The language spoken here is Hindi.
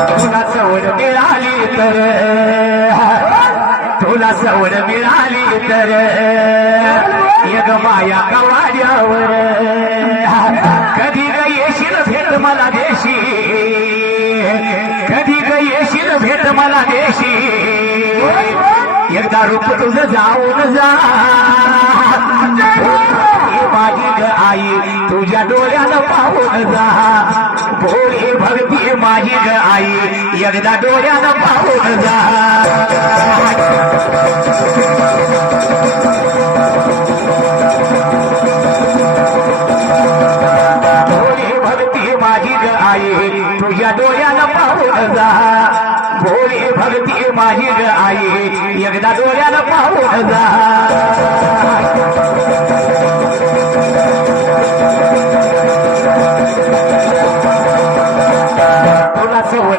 तुला सवड मिळाली तर तुला सवड मिळाली तर यग माया कवाड्यावर कधी ग येशील भेट मला देशी? कधी ग येशील भेट मला देशी एकदा रूप तुझं जाऊन जा. माझी ग आई. तुझ्या डोळ्यानं पाहून जा। भोळी भक्ती माझी ग आई एकदा डोळ्यानं पाहून जा। तुझ्या जा। भोळी भक्ती माझी ग आई एकदा डोळ्यानं पाहून जा। hacer, güey.